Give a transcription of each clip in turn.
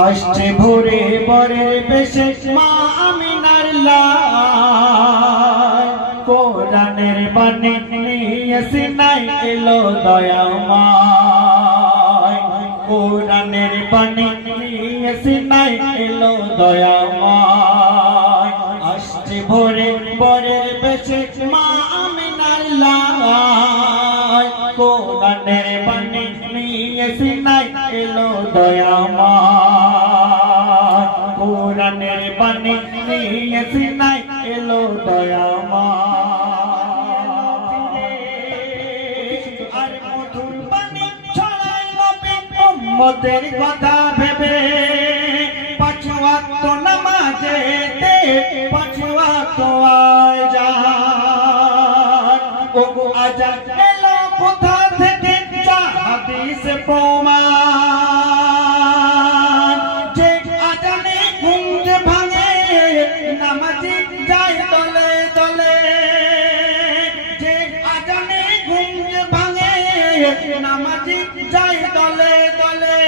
আসছে ভোরে বরের বেশে মা আমিনার লাল, কোরআনের বাণী নিয়ে সিনাই এলো দয়াময়, কোরআনের বাণী নিয়ে সিনাই এলো দয়াময়। আসছে ভোরে বরের বেশে মা আমিনার লাল, কোরআনের বাণী নিয়ে সিনাই এলো দয়াময়, কোরআনের বাণী নিয়ে সিনাই এলো দয়াময়। আর মধুর বাণী ছড়াই নবী উম্মতের কথা ভেবে, পাঁচ ওয়াক্ত নামাজেতে পাঁচ ওয়াক্ত আজান, ওগো আজান এলো কোথা থেকে যা হাদিস প্রমাণ, যে আজানে ঘুম ভাঙে নামাজি যায় দলে দলে, যে আজানে ঘুম ভাঙে নামাজি যায় দলে দলে,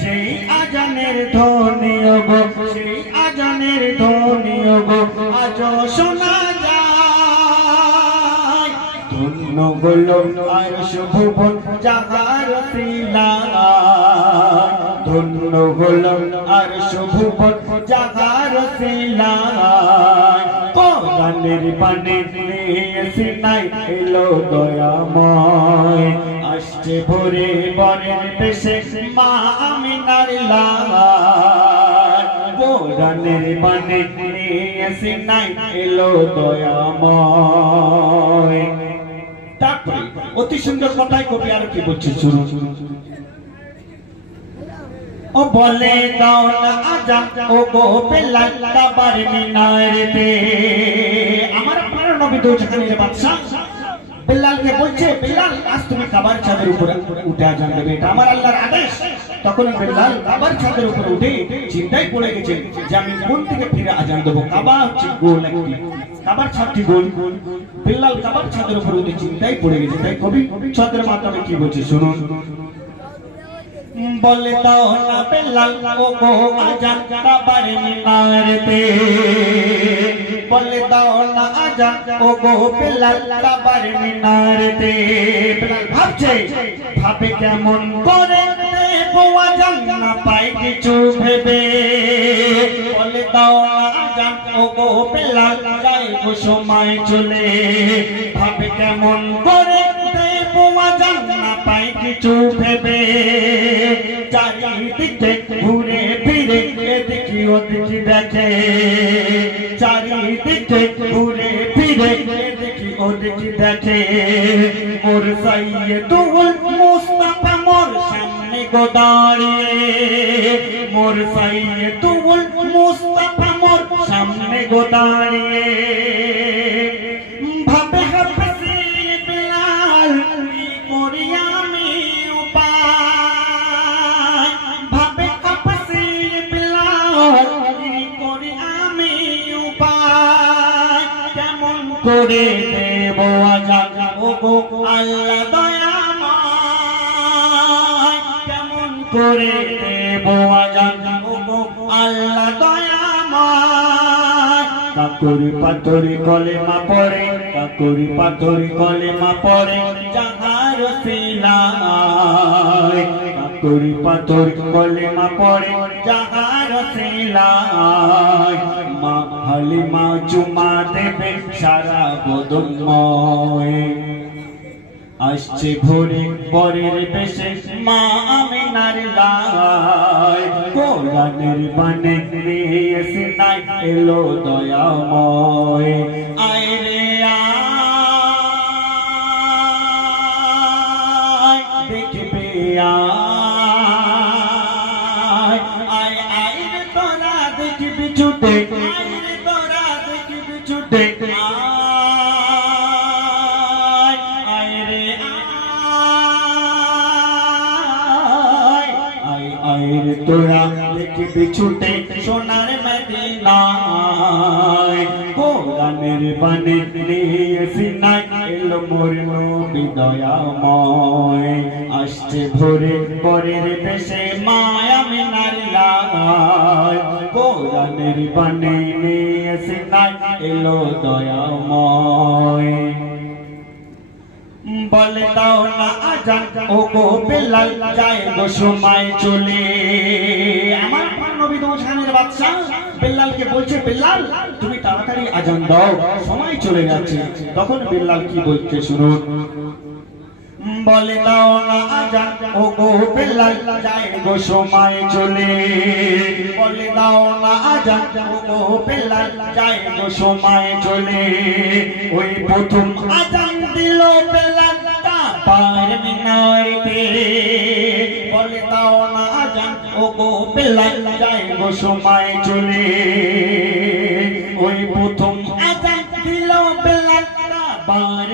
সেই আজানের ধ্বনি গো, সেই আজানের ধ্বনি গো আজ শোনা যায়। ধন্য হলো আরশ ভুবন যাহার সিলায়, ধন্য হলো আরশ ভুবন যাহার সিলায়, কোরআনের বাণী নিয়ে সিনাই এলো দয়াময়। আসছে ভোরে বরের বেশে মা আমিনার লাল, কোরআনের বাণী নিয়ে সিনাই এলো দয়াময়। তারপরে অতি সুন্দর কথায় কবি আর কি বলছে শুনুন। ও বলে দাও না আজান ও গো বেলাল কাবার মিনারেতে, আমার আপনার নবী তো জাহানের বাদশা বেলালকে বলছে, বেলাল আজ তুমি কাবার ছাদের উপরে উঠে আজান দেবে, এটা আমার আল্লাহর আদেশ। তখন বেলাল কাবার ছাদের উপরে উঠে চিন্তায় পড়ে গেছে যে আমি কোন দিকে ফিরে আজান দেবো। কাবা হচ্ছে গোল, একটি কাবার ছাদটি গোল। বেলাল কাবার ছাদের উপরে উঠে চিন্তায় পড়ে গেছে। তাই কবি ছাদের মাধ্যমে কি বলছে শুনুন। বলে দাও না বেলাল ও গো আজান কাবার মিনারেতে, বলে দাও না আজান ও গো বেলাল কাবার মিনারেতে। বেলাল ভাবছে, ভাবে কেমন করে দেবো আজান না পাই কিছু ভেবে, বলে দাও না আজান ও গো বেলাল যাইবো সময় চলে, ভাবে কেমন করে দেবো আজান না পাই কিছু ভেবে। চারিদিকে ঘুরে ফিরে এদিকে ওদিকে দেখে, চারিদিকে ঘুরে ফিরে এদিকে ওদিকে দেখে, মোর সাইয়েদুল মুস্তাফা মোর সামনে গো দাঁড়িয়ে, মোর সাইয়েদুল মুস্তাফা মোর সামনে গো দাঁড়িয়ে। ভাবে হাফেজি বেলাল কি করি আমি উপায়, ভাবে হাফেজি বেলাল কি করি আমি উপায়, কেমন করে দেব আজান ও গো আল্লাহ দয়াময়, কেমন করে দেব আজান ও গো আল্লাহ দয়াময়। কাকুরি পাথরি কলেমা পড়ে, কাকুরি পাথরি কলেমা পড়ে যাহার সিলায়, কাকুরি পাথরি কলেমা পড়ে যাহার সিলায়। মা হালিমা চুমা দেবে সারা বদনময়। আসছে ভোরে বরের বেশে মা আমিনার লাল, কোরআনের বাণী নিয়ে সিনাই এলো দয়াময়। আয় রে আয় দেখবে আয়, আয় আয় রে তোরা দেখবি ছুটে, আয় রে তোরা দেখবি ছুটে, তোরা দেখবি ছুটে সোনার মদিনায়, কোরআনের বাণী নিয়ে সিনাই এলো মোর নবী দয়াময়। আসছে ভোরে বরের বেশে মা আমিনার লাল। সিনায় কোরআনের বাণী নিয়ে সিনায় এলো দয়াময় বলে দাও না আজান ও গো বেলাল যায় গো সময় চলে আমার নবী তোমার সামনের বাদশা বেলালকে বলছে বেলাল তুমি তাড়াতাড়ি আজান দাও সময় চলে যাচ্ছে তখন বেলাল কি বলছে শুনুন বলে দাও না আজান ও গো বেলাল যায় গো সময় চলে বলে দাও না আজান ও গো বেলাল যায় গো সময় চলে ওই প্রথম আজান দিল বেলাল কাবার মিনারেতে বলে দাও না আজান ও গো বেলাল যায় গো সময় চলে ওই প্রথম আজান দিল বেলাল কাবার